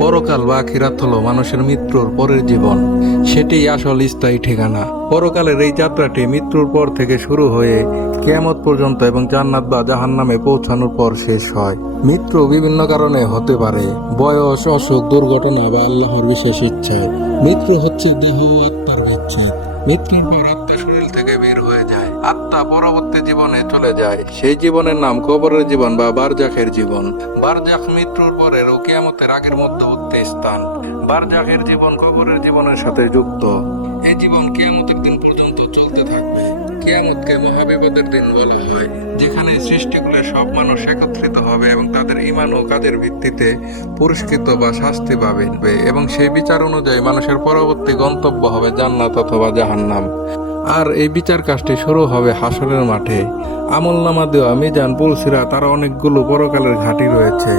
পরকাল বা আখিরাত হলো মানুষের মৃত্যুর পরের জীবন, সেটাই আসল স্থায়ী ঠিকানা। পরকালের এই যাত্রাটি মৃত্যুর পর থেকে শুরু হয়ে কিয়ামত পর্যন্ত এবং জান্নাত বা জাহান্নামে পৌঁছানোর পর শেষ হয়। মৃত্যু বিভিন্ন কারণে হতে পারে, বয়স, অসুখ, দুর্ঘটনা বা আল্লাহর বিশেষ ইচ্ছায়। মৃত্যু হচ্ছে দেহ ও আত্মার বিচ্ছেদ। মৃত্যুর পর আত্মা শরীর থেকে বের হয়ে যায়, আত্মা পরবর্তী জীবনে চলে যায়। সেই জীবনের নাম কবরের জীবন বা বারজাখের জীবন। বারজাখ মৃত্যুর পরের ও কিয়ামতের আগের মধ্যবর্তী স্থান। বারজাখের জীবন কবরের জীবনের সাথে যুক্ত। এই জীবন কিয়ামতের দিন পর্যন্ত চলতে থাকবে। কিয়ামতকে মহাবিপদের দিন বলা হয়, যেখানে সৃষ্টিকুলের সব মানুষ একত্রিত হবে এবং তাদের ঈমান ও কাজের ভিত্তিতে পুরস্কৃত বা শাস্তি পাবে, এবং সেই বিচার অনুযায়ী মানুষের পরবর্তী গন্তব্য হবে জান্নাত অথবা জাহান্নাম। আর এই বিচার কাজটি শুরু হবে হাসরের মাঠে। আমলনামা দেওয়া, মিজান, পুলসিরাত, তার অনেকগুলো পরকালের ঘাঁটি রয়েছে।